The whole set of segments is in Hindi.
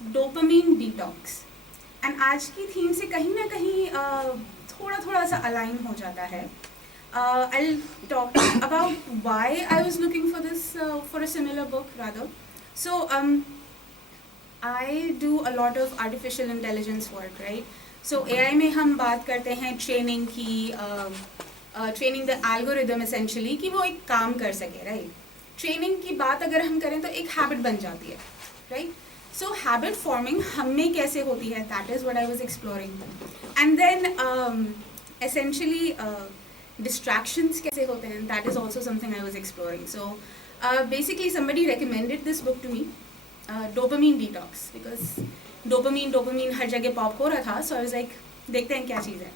Dopamine detox. एंड आज की थीम से कहीं ना कहीं थोड़ा थोड़ा सा अलाइन हो जाता है। I'll talk about why I was looking for this for a similar book rather. So I do a lot of artificial intelligence work, right? So AI में हम बात करते हैं ट्रेनिंग की, ट्रेनिंग द एल्गोरिदम एसेंशियली कि वो एक काम कर सके, राइट? ट्रेनिंग की बात अगर हम करें तो एक हैबिट बन जाती है, राइट? सो हैबिट फॉर्मिंग हम में कैसे होती है, that is what I was exploring. And then essentially distractions कैसे होते हैं, that is also something I was exploring. So basically somebody recommended this book to me, dopamine detox, because dopamine हर जगह पॉप हो रहा था। सो आई वाज लाइक देखते हैं क्या चीज़ है।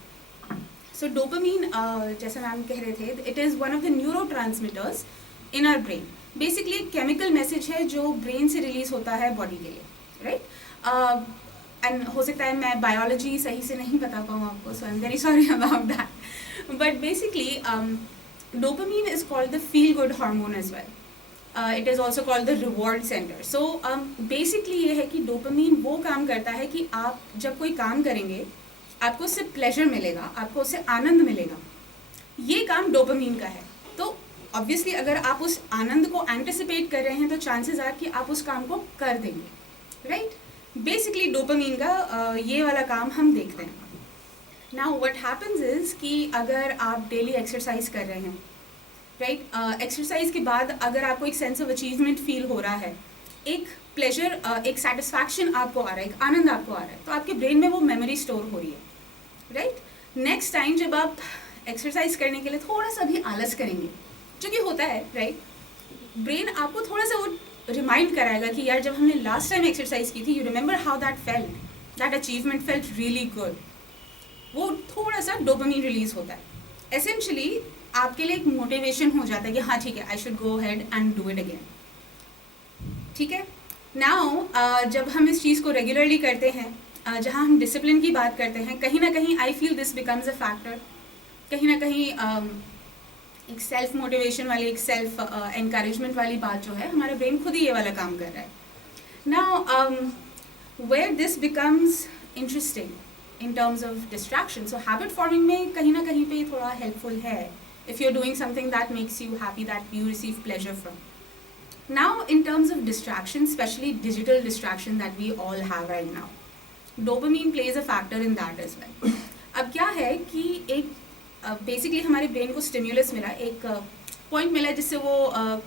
सो डोपामीन, जैसे मैम कह रहे थे, it is one of the neurotransmitters in our brain. Basically एक केमिकल मैसेज है जो ब्रेन से रिलीज होता है बॉडी के लिए, राइट? एंड हो सकता है मैं बायोलॉजी सही से नहीं बता पाऊँ आपको, so I am very sorry about that. But basically dopamine is called the feel good hormone as well. It is also called the reward centre. So basically ये है कि डोपामीन वो काम करता है कि आप जब कोई काम करेंगे आपको उससे प्लेजर मिलेगा, आपको उससे आनंद मिलेगा। ये काम डोपामीन का है। तो ऑब्वियसली अगर आप उस आनंद को एंटिसिपेट कर रहे हैं तो चांसेस आर कि आप उस काम को कर देंगे, राइट? बेसिकली डोपामीन का ये वाला काम हम देखते हैं। नाउ व्हाट हैपेंस इज कि अगर आप डेली एक्सरसाइज कर रहे हैं, राइट, एक्सरसाइज के बाद अगर आपको एक सेंस ऑफ अचीवमेंट फील हो रहा है, एक प्लेजर, एक सेटिस्फैक्शन आपको आ रहा है, एक आनंद आपको आ रहा है, तो आपके ब्रेन में वो मेमोरी स्टोर हो रही है, राइट? नेक्स्ट टाइम जब आप एक्सरसाइज करने के लिए थोड़ा सा भी आलस करेंगे, जो कि होता है, राइट, ब्रेन आपको थोड़ा सा वो रिमाइंड कराएगा कि यार जब हमने लास्ट टाइम एक्सरसाइज की थी, you remember how that felt, that achievement felt really good. वो थोड़ा सा डोपामीन रिलीज होता है। एसेंशली आपके लिए एक मोटिवेशन हो जाता है कि हाँ ठीक है, I should go ahead and do it again, ठीक है? नाउ जब हम इस चीज़ को रेगुलरली करते हैं, जहाँ हम डिसिप्लिन की बात करते हैं, कहीं ना कहीं I feel this becomes a factor. कहीं ना कहीं एक सेल्फ मोटिवेशन वाली, एक सेल्फ एनकरेजमेंट वाली बात जो है, हमारे ब्रेन खुद ही ये वाला काम कर रहा है। Now where this becomes interesting in terms of distraction, so habit forming में कहीं ना कहीं पे थोड़ा हेल्पफुल है if you're doing something that makes you happy, that you receive pleasure from. Now in terms of distraction, especially digital distraction that we all have right now, dopamine plays a factor in that as well. अब क्या है कि एक बेसिकली हमारे ब्रेन को स्टिम्युलस मिला, एक पॉइंट मिला जिससे वो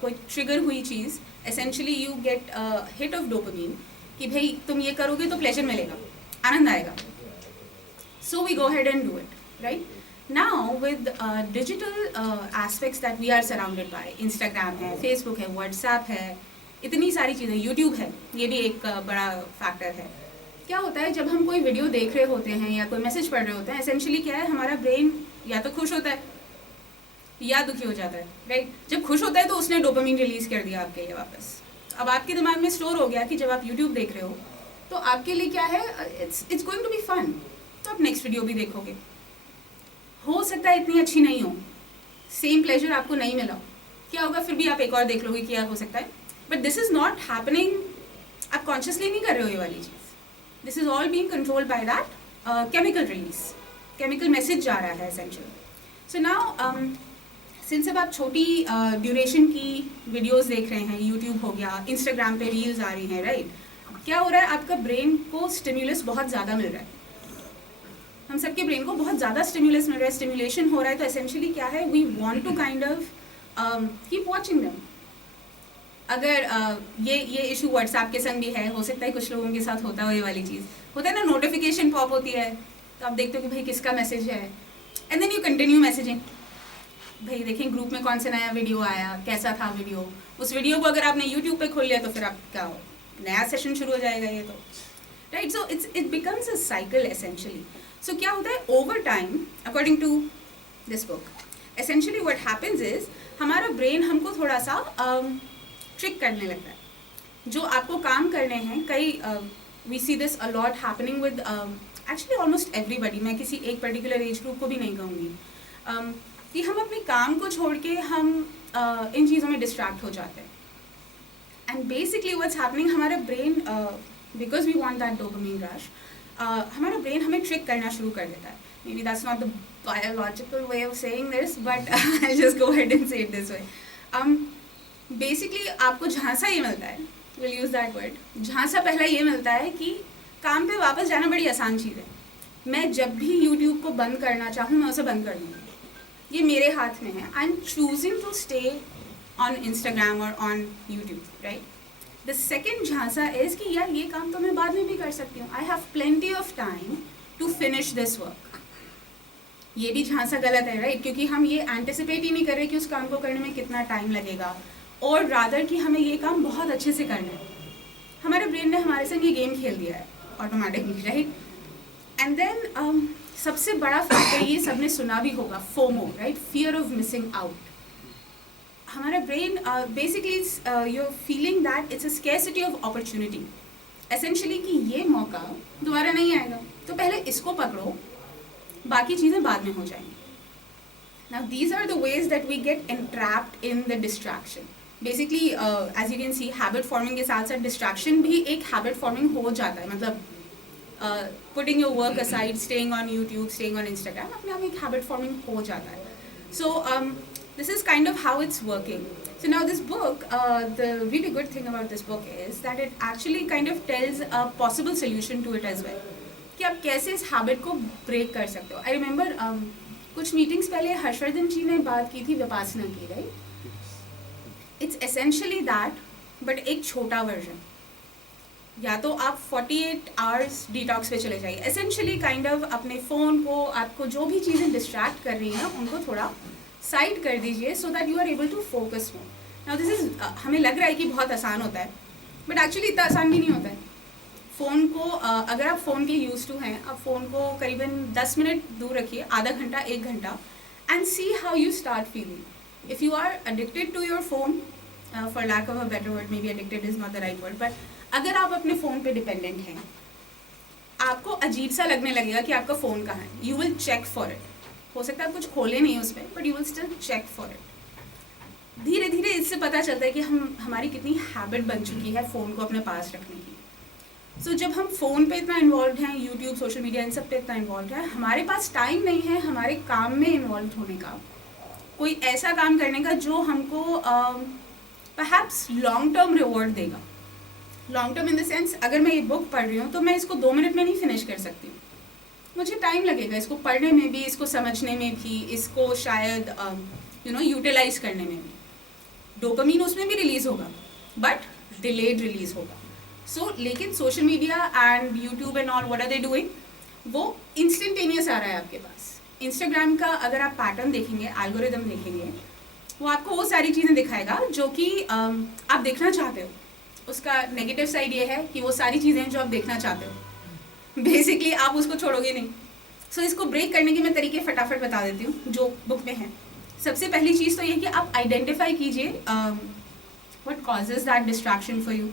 कोई ट्रिगर हुई चीज़, essentially you get hit of dopamine कि भाई तुम ये करोगे तो प्लेजर मिलेगा, आनंद आएगा, so we go ahead and do it, right? Now with digital aspects that we are surrounded by, Instagram है, Facebook है, WhatsApp है, इतनी सारी चीज़ें, YouTube है, ये भी एक बड़ा फैक्टर है। क्या होता है जब हम कोई वीडियो देख रहे होते हैं या कोई मैसेज पढ़ रहे होते हैं, एसेंशियली क्या है, हमारा ब्रेन या तो खुश होता है या दुखी हो जाता है, राइट? जब खुश होता है तो उसने डोपामीन रिलीज कर दिया आपके लिए वापस। अब आपके दिमाग में स्टोर हो गया कि जब आप यूट्यूब देख रहे हो तो आपके लिए क्या है, it's going to be fun, तो आप नेक्स्ट वीडियो भी देखोगे। हो सकता है इतनी अच्छी नहीं हो, सेम प्लेजर आपको नहीं मिला, क्या होगा, फिर भी आप एक और देख लोगे कि यार हो सकता है, but this is not happening, आप कॉन्शियसली नहीं कर रहे हो ये वाली चीज़, this is all being controlled by that chemical release, chemical message जा रहा है एसेंशियली। सो नाउ सिंस अब आप छोटी ड्यूरेशन की वीडियोस देख रहे हैं, यूट्यूब हो गया, इंस्टाग्राम पे रील्स आ रही हैं, राइट, क्या हो रहा है, आपका ब्रेन को स्टिम्युलस बहुत ज़्यादा मिल रहा है, हम सबके ब्रेन को बहुत ज़्यादा स्टिम्युलस मिल रहा है, स्टिम्युलेशन हो रहा है, तो एसेंशियली क्या है, we want to kind of keep watching them. अगर ये इशू व्हाट्सएप के संग भी है, हो सकता है कुछ लोगों के साथ होता हो ये वाली चीज़, होता है ना, नोटिफिकेशन पॉप होती है तो आप देखते हो कि भाई किसका मैसेज है, and then you continue messaging, भाई देखें ग्रुप में कौन सा नया वीडियो आया, कैसा था वीडियो, उस वीडियो को अगर आपने यूट्यूब पे खोल लिया तो फिर आप क्या, नया सेशन शुरू हो जाएगा ये तो, right? So it becomes a cycle essentially. So क्या होता है over time, according to this book, essentially what happens is, हमारा ब्रेन हमको थोड़ा सा ट्रिक करने लगता है, जो आपको काम करने हैं, कई we see this a lot happening with actually almost everybody, मैं किसी एक पर्टिकुलर एज ग्रुप को भी नहीं कहूँगी, कि हम अपने काम को छोड़ के हम इन चीज़ों में डिस्ट्रैक्ट हो जाते हैं, एंड बेसिकली व्हाट्स हैपनिंग, हमारा brain because we want that dopamine rush, हमारा ब्रेन हमें ट्रिक करना शुरू कर देता है. Maybe that's not the biological way of saying this, but I'll just go ahead and say it this way. Basically आपको झांसा ये मिलता है, we'll use that word. झांसा पहला ये मिलता है कि काम पे वापस जाना बड़ी आसान चीज़ है. मैं जब भी YouTube को बंद करना चाहूँ मैं उसे बंद कर दूँगी. ये मेरे हाथ में है. I'm choosing to stay on Instagram or on YouTube, right? The second झांसा is कि यार ये काम तो मैं बाद में भी कर सकती हूँ. I have plenty of time to finish this work. ये भी झांसा गलत है, राइट? क्योंकि हम ये एंटिसिपेट ही नहीं कर रहे कि उस काम को करने में कितना टाइम लगेगा, और रादर कि हमें ये काम बहुत अच्छे से करना है. हमारे ब्रेन ने हमारे संग ये गेम खेल दिया है ऑटोमेटिकली, राइट? एंड देन सबसे बड़ा फैक्टर ये सबने सुना भी होगा, FOMO, right? Fear of missing out. हमारा brain basically you are feeling that it's a scarcity of opportunity, essentially कि ये मौका दोबारा नहीं आएगा, तो पहले इसको पकड़ो, बाकी चीज़ें बाद में हो जाएंगी. Now these are the ways that we get entrapped in the distraction. Basically as you can see, habit forming के साथ साथ distraction भी एक habit forming हो जाता है. मतलब putting your work aside, staying on YouTube, staying on Instagram, अपने आप एक habit forming हो जाता है. So this is kind of how it's working. So now this book, the really good thing about this book is that it actually kind of tells a possible solution to it as well. कि आप कैसे इस हैबिट को ब्रेक कर सकते हो. आई रिमेंबर कुछ मीटिंग्स पहले हर्षवर्धन जी ने बात की थी विपासना की, right? It's essentially that, but एक छोटा वर्जन. या तो आप 48 आवर्स डिटॉक्स पे चले जाइए, एसेंशियली काइंड ऑफ अपने फ़ोन को, आपको जो भी चीज़ें डिस्ट्रैक्ट कर रही हैं उनको थोड़ा साइड कर दीजिए, so that you are able to focus more. Now this is, हमें लग रहा है कि बहुत आसान होता है, बट एक्चुअली इतना आसान भी नहीं होता है. फ़ोन को अगर आप फ़ोन के यूज़ टू हैं, आप फ़ोन को करीबन 10 मिनट दूर रखिए, आधा घंटा, 1 घंटा, and see how you start feeling. If you are addicted to your phone, for lack of a better word, maybe addicted is not the right word, but अगर आप अपने फ़ोन पे डिपेंडेंट हैं, आपको अजीब सा लगने लगेगा कि आपका फ़ोन कहाँ है. You will check for it. हो सकता है आप कुछ खोले नहीं उस पर, but you will still check for it. धीरे धीरे इससे पता चलता है कि हमारी कितनी हैबिट बन चुकी है फ़ोन को अपने पास रखने की. सो जब हम फ़ोन पे इतना इन्वॉल्व हैं, यूट्यूब, सोशल मीडिया, इन सब पे इतना इन्वॉल्व है, हमारे पास टाइम नहीं है हमारे काम में इन्वॉल्व होने का, कोई ऐसा काम करने का जो हमको परहैप्स लॉन्ग टर्म रिवॉर्ड देगा. Long term in the sense, अगर मैं ये बुक पढ़ रही हूँ तो मैं इसको 2 मिनट में नहीं फिनिश कर सकती हूँ. मुझे टाइम लगेगा इसको पढ़ने में भी, इसको समझने में भी, इसको शायद यूटिलाइज करने में भी. डोपामीन उसमें भी रिलीज़ होगा, बट डिलेड रिलीज़ होगा. सो लेकिन social media and YouTube and all, what are they doing, वो इंस्टेंटेनियस आ रहा है आपके पास. इंस्टाग्राम का अगर आप पैटर्न देखेंगे, एल्गोरिदम देखेंगे, वो आपको वो सारी चीज़ें दिखाएगा जो कि आप देखना चाहते हो. उसका नेगेटिव साइड ये है कि वो सारी चीज़ें जो आप देखना चाहते हो बेसिकली आप उसको छोड़ोगे नहीं. सो इसको ब्रेक करने के मैं तरीके फटाफट बता देती हूँ जो बुक में है. सबसे पहली चीज़ तो ये कि आप आइडेंटिफाई कीजिए what causes that distraction for you,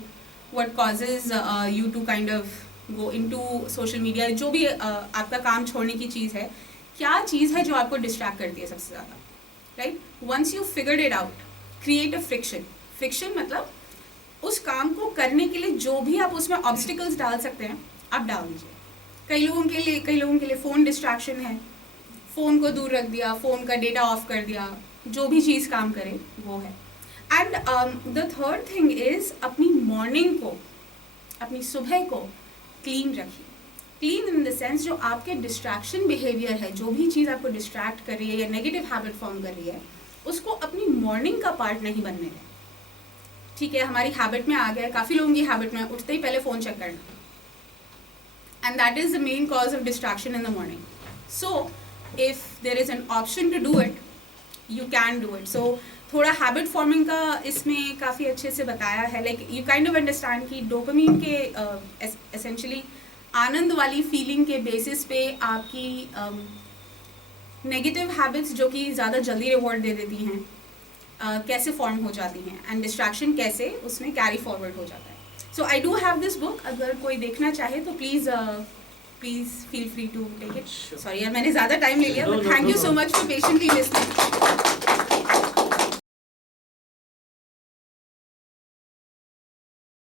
what causes you to kind of go into social media. जो भी आपका काम छोड़ने की चीज़ है, क्या चीज़ है जो आपको डिस्ट्रैक्ट करती है सबसे ज़्यादा, right? Once you figured it out, create a friction. Friction मतलब उस काम को करने के लिए जो भी आप उसमें ऑब्स्टिकल्स डाल सकते हैं, आप डाल दीजिए. कई लोगों के लिए फ़ोन डिस्ट्रैक्शन है, फ़ोन को दूर रख दिया, फ़ोन का डेटा ऑफ कर दिया, जो भी चीज़ काम करे वो है. And the third thing is अपनी मॉर्निंग को, अपनी सुबह को क्लीन रखिए. क्लीन इन द सेंस जो आपके डिस्ट्रैक्शन बिहेवियर है, जो भी चीज़ आपको डिस्ट्रैक्ट कर रही है या नेगेटिव हैबिट फॉर्म कर रही है, उसको अपनी मॉर्निंग का पार्ट नहीं बनने दें. ठीक है, हमारी हैबिट में आ गया, काफ़ी लोगों की हैबिट में उठते ही पहले फ़ोन चेक करना, and that is the main cause of distraction in the morning. So if there is an option to do it, you can do it. So थोड़ा हैबिट फॉर्मिंग का इसमें काफ़ी अच्छे से बताया है. Like you kind of understand कि डोपामीन के एसेंशियली आनंद वाली फीलिंग के बेसिस पे आपकी नेगेटिव हैबिट्स जो कि ज़्यादा जल्दी रिवॉर्ड दे देती हैं, कैसे फॉर्म हो जाती हैं, एंड डिस्ट्रैक्शन कैसे उसमें कैरी फॉरवर्ड हो जाता है. So I do have this book. अगर कोई देखना चाहे तो please feel free to take it. Sorry यार, मैंने ज़्यादा टाइम ले लिया, but thank you so much for patiently listening.